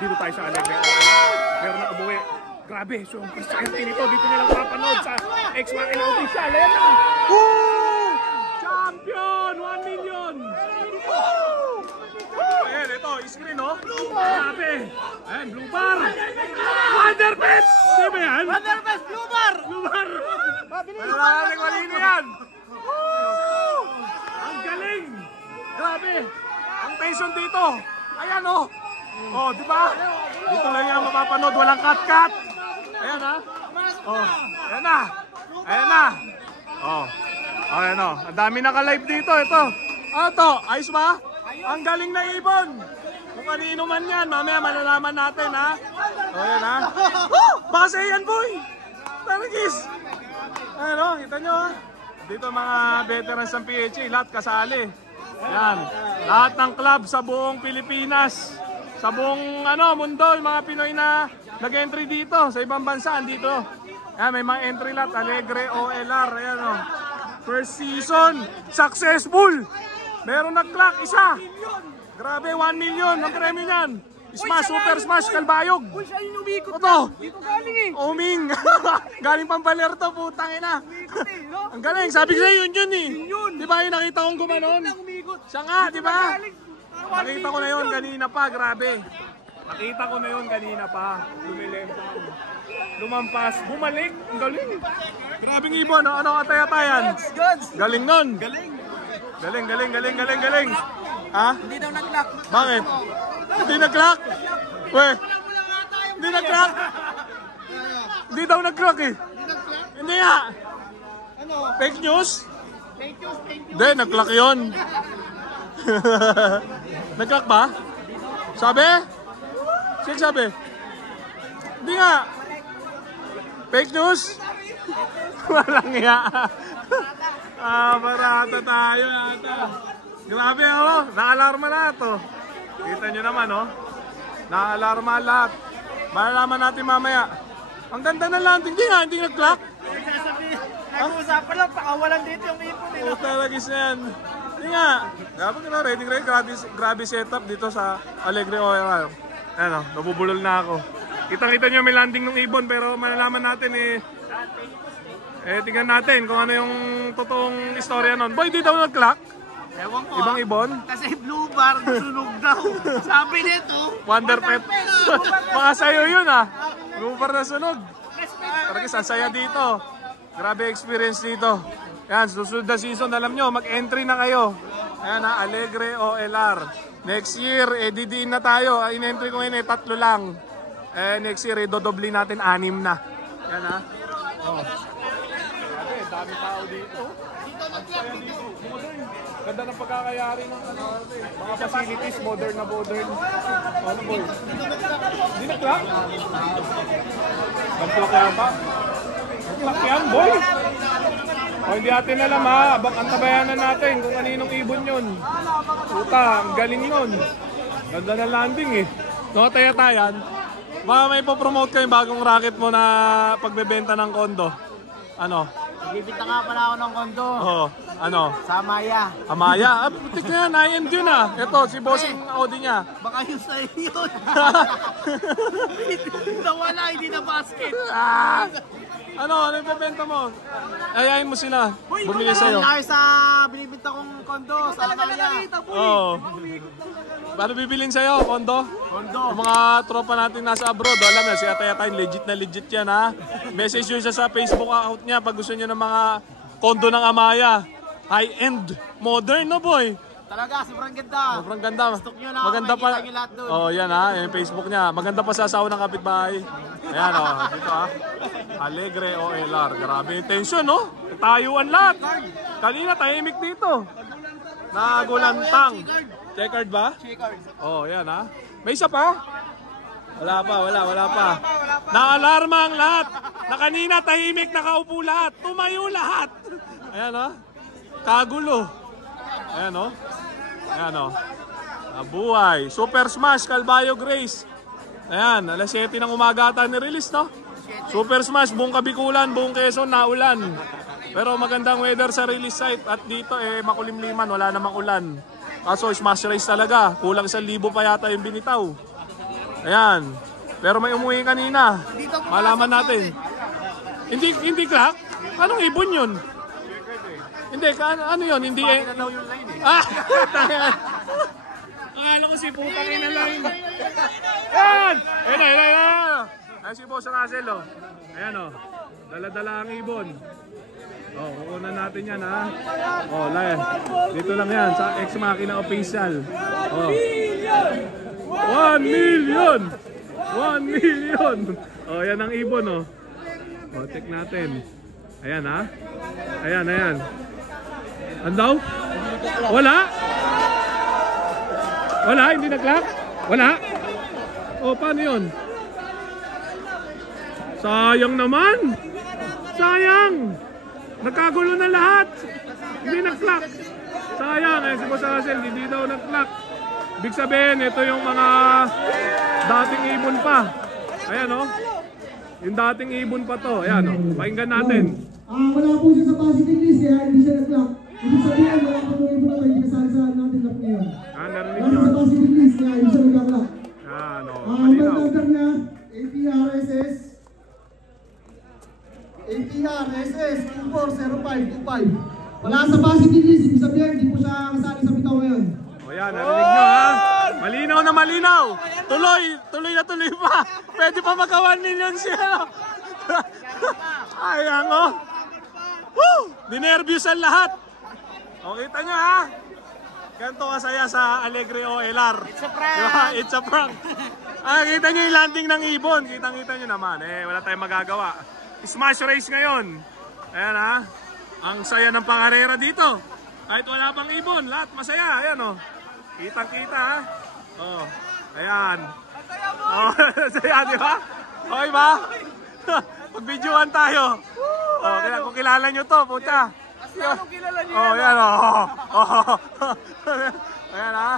dito tayo sa Alegre. Meron na umuwi. Grabe, so ang swerte nito. Dito nilang papanood sa X-Machina Official. Ayan na! Champion! 1 million! Ayan, ito, screen, no? Grabe! Ayan, Blue Bar! Wonderfest! Di ba yan? Wonderfest! Blue Bar! Blue Bar! Pero nalalang malino yan! Ang galing! Grabe! Ang tension dito! Ayan, oh! Oh, di ba? Dito lang yan mapapanood, walang cut-cut! Ayan, ha? Oh, ayan na! Ayan na! Oh, ayan, oh. Ang dami naka-live dito, ito. Ito, ayos ba? Ang galing na ibon! Kung kanino man yan, mamaya malalaman natin, ha? O, yan, ha? Baka sa yan, boy! Taragis! Ayan, o, kita nyo, ha? Dito mga veterans ng PHA, lahat kasali. Yan. Lahat ng club sa buong Pilipinas. Sa buong, mundo, yung mga Pinoy na nag-entry dito. Sa ibang bansa, andito. Ayan, may mga entry lot, Alegre, OLR, ayan, o. First season, successful! Meron nag-clock, isa! Grabe, 1 million ang premyo niyan! Smash, Super Smash, Kalbayog! Uy, siya yung umikot Ito! Dito galing eh! Uming! Galing Pampaler to, putang ina! Umikot eh, no? Ang galing, sabi ko sa'yo, yun eh! Yun! Di ba yung nakita kong gumanon? Umikot! Siya nga, di ba? Nakita Nakita ko na yun kanina pa, grabe! Nakita ko na yun kanina pa. Lumilempang. Lumampas, bumalik, ang galing! Grabing ibon, ano katay-atayan? Galing nun! Galing! Galing! Ha? Hindi daw nag-lock. Bakit? Hindi nag-clock? Weh! Hindi nag-clock? Hindi daw nag-clock eh. Hindi nga. Ano? Fake news? Thank you. Hindi, nag-clock yun. Nag-clock ba? Sabi? Sige sabi. Hindi nga. Fake news? Walang iya. Barata tayo yata. Grabe, oh. Naalarma na ito. Kita nyo naman, oh. Naalarma lahat. Malalaman natin mamaya. Ang ganda na landing. Hindi nag-clock. Nag-uusapan lang, pakawalan dito yung ipon eh. Talagis na yan. Hindi nga. Grabe ka na, ready. Grabe setup dito sa Alegre OLR. Ayan, oh. Nabubulol na ako. Kitang-kita nyo may landing ng ibon, pero malalaman natin tingnan natin kung ano yung totoong istorya nun. Boy, di daw nag-clock? Ewan ko. Ibang ibon? Kasi Blue Bar, sunog daw. Sabi nito, Wonderpet. Baka sa'yo yun Blue Bar na sunog. Taragis, ang saya dito. Grabe experience dito. Yan, susunod na season, alam nyo, mag-entry na kayo. Ayan Alegre OLR. Next year, didiin na tayo. In-entry ko ngayon 3 lang. Next year, dodobli natin 6 na. Yan Oh. Grabe, dami tao dito. Ang saya dito. Ganda ng pagkakayari ng mga facilities, modern na modern. Ano boy? Hindi na-clock? Nag-clock yata? Nag-clock yan boy? O hindi natin alam antabayanan natin kung kaninong ibon yun. Puta, ang galing nun. Ganda ng landing eh. Nakataya-tayan. Baka may po-promote kayong bagong racket mo na pagbebenta ng kondo. Ano? Bibita nga pala ako ng kondo. Oo. Ano? Sa Amaya. Amaya? Putik na yan. I-end yun Ito, si bossing Audi niya. Baka yun sa yun. Nawala, hindi na basket. Ano yung bebenta mo? Ayayin mo sila. Bumili sa'yo. Dahil sa binibinta kong kondo sa Amaya. Oo. Paano bibilin sa'yo, kondo? Kondo. Yung mga tropa natin nasa abroad, alam na, si Atay-Atay, legit na legit yan Message yun siya sa Facebook account niya pag gusto niya ng mga kondo ng Amaya. High-end, modern boy. Talaga, sobrang ganda. Sobrang ganda. Stock nyo na Maganda pa. makikita nyo lahat doon. Oh, yan yung Facebook niya. Maganda pa sa asawa ng kapitbahay. Ayan dito Alegre OLR. Grabe yung tension Tayuan lahat. Kanina tahimik dito. Nagulantang. Checkered ba? Checkered. Oh, yan May isa pa? Wala pa. Naalarma ang lahat. Na kanina tahimik, nakaupo lahat. Tumayo lahat. Ayan Kagulo. Ayan Nabuhay. Super Smash, Kalbayo Grace. Ayan, alas 7 ng umaga ata ni-release Super Smash, buong Kabikulan, buong Quezon, naulan. Pero magandang weather sa release site. At dito makulimliman, wala namang ulan. Kaso smash race talaga. Kulang 1,000 pa yata yung binitaw. Ayan. Pero may umuwi kanina. Malaman natin. Hindi clock? Anong ibon yun? Hindi, ano yun? Hindi eh. Ah! Akala ko si putang ina line. Ayan! Ayan! Ayan si Boss Russell, oh. Ayan, oh. Dala-dala ang ibon. Oh, kukunan natin yan, ha? Oh, dito lang yan, sa Ex Machina Official. Oh. 1 million! 1 million! Oh, yan ang ibon, oh. Oh, check natin. Ayan, ha? Ayan. Ano daw? Wala? Wala? Hindi nag-clock? Wala? Oh, paano yun? Sayang naman! Sayang! Nagkagulo na lahat! Hindi nag-clock! Sayang! Eh, si Boss Russell, hindi daw nag-clock. Ibig sabihin, ito yung mga dating ibon pa. Ayan, oh. Yung dating ibon pa to. Ayan, oh. Pakinggan natin. Wala po siya sa positive list, kaya hindi siya nag-clock. Ibig sabihin, wala pa po ibon na to, hindi kasali sa natin lap ngayon. Narinig Wala nyo. sa positive list, kaya hindi siya nag-clock. Ayan, oh. Ang Malinaw. number niya, APRSS 240525. Wala sa positive list, ibig sabihin, hindi po siya kasali sa bitaw ngayon. O yan, narinig nyo, ha? Malinaw na malinaw. Tuloy na tuloy pa. Pwede pa magka 1 million siya. Ayan, oh. Woo! Dinervyos ang lahat. O, kita nyo, ha? Ganito kasaya sa Alegre OLR. It's a prank. Diba? It's a prank. Kita nyo yung landing ng ibon. Kitang-kita nyo naman. Wala tayong magagawa. Smash race ngayon. Ayan, ha? Ang saya ng pangarera dito. Kahit wala pang ibon, lahat masaya. Ayan, oh. Kitang-kita, ha? Oh, ayan. Oh, saya, di ba? Okay ba? Pag-videoan tayo. Oh, kung kilala nyo to, puta. Oh, ayan, oh. Ayan, ha?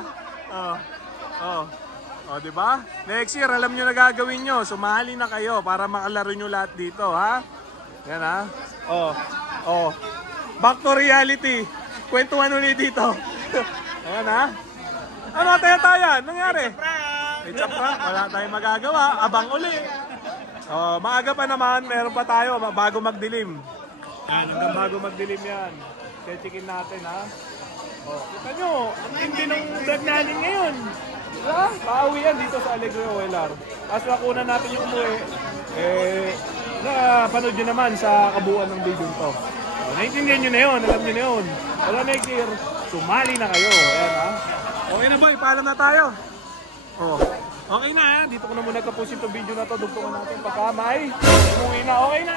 Oh, di ba? Next year, alam nyo na gagawin nyo. Sumali na kayo para makalaro nyo lahat dito, ha? Ayan, ha? Oh. Back to reality. Kwentuhan ulit dito. Ayan, ha? Ano tayo-tayan? Nangyari? It's a prank. Wala tayong magagawa. Abang uli. Oh, maaga pa naman. Meron pa tayo bago magdilim. Yan, hanggang bago magdilim yan. Checkin natin, ha? Oh, kita nyo. Ang hindi ng vlog natin ngayon. Diba? Pauwi yan dito sa Alegre OLR. As nakunan natin yung umuwi, napanood nyo naman sa kabuuan ng video to. Oh, naintindihan nyo na yun. Alam nyo na yun. Wala next year. Sumali na kayo. Ayan, ha? Okay na boy, paalam na tayo. Oh, okay na, ha? Dito ko na muna tapusin itong video na to. Dugtungan natin pagka may umuwi na. Okay na!